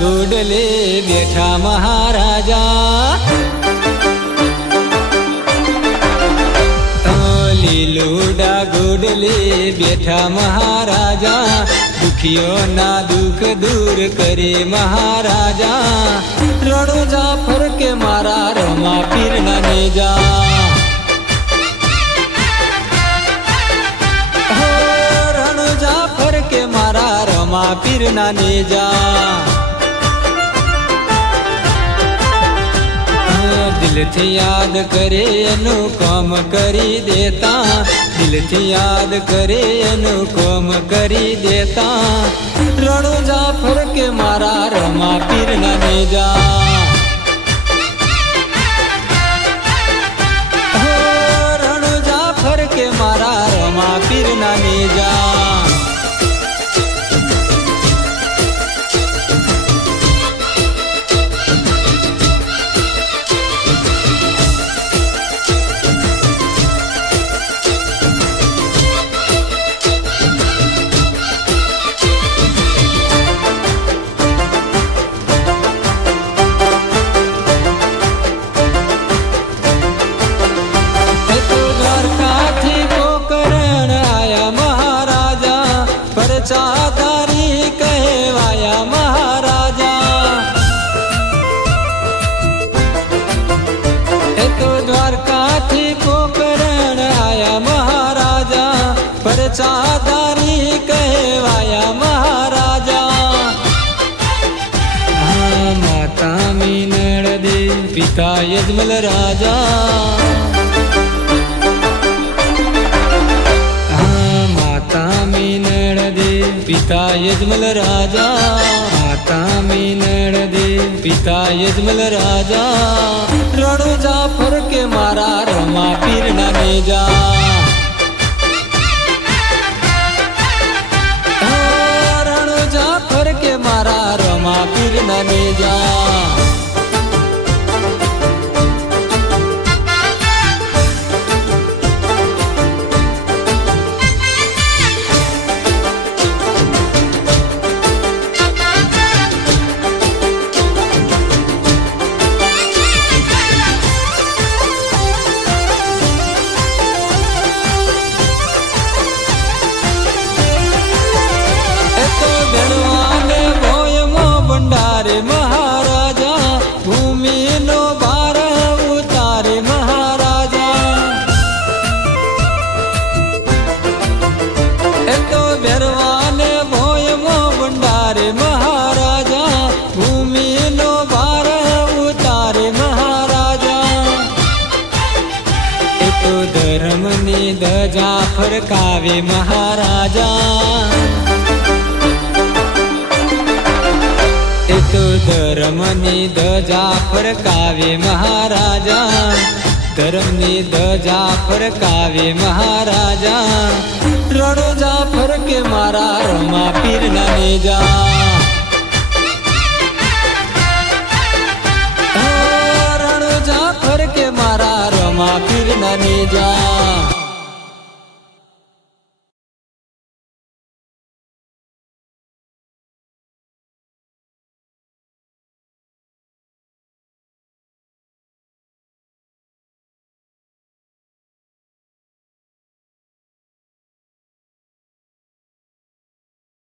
ઘોડલે બેઠા મહારાજા, લીલુડા ઘોડલે બેઠા મહારાજા, દુખિયોના દુઃખ દૂર કરે મહારાજા, રણો જાફર કે મારા રમા પીરના નેજા, રણો જાફર કે મારા રમા પીરના નેજા, દિલથી યાદ કરે એનું કામ કરી દેતા, દિલથી યાદ કરે એનું કામ કરી દેતા, રણો જાફર કે મારા રમા પીરના નેજા, રણો જાફર કે મારા રમા પીરના નેજા. ચાદારી કહેવાયા મહારાજા, એ તો દ્વારકાથી પોકરણ આયા મહારાજા, પર ચાદારી કહેવાયા મહારાજા. માતા મીનળ દે પિતા યજમલ રાજા, પિતા યજમલ રાજા, માતા મીનળ દે પિતા યજમલ રાજા, રણો જાફર કે મારા રમા પીરના નેજા, રણો જાફર કે મારા રમા પીરના નેજા. મહારાજા ભૂમિનો ભાર ઉતારે મહારાજા, એ તો બેરવાને ભોયમો ભંડારે મહારાજા, ભૂમિનો ભાર ઉતારે મહારાજા, એ તો ધર્મની ધજા ફરકાવે મહારાજા, તો ધર્મની ધજા ફરકાવે મહારાજા, ધર્મની ધજા ફરકાવે મહારાજા, રણો જાફર કે મારા રમા પીરના નેજા, રણો જાફર કે મારા રમા પીરના નેજા.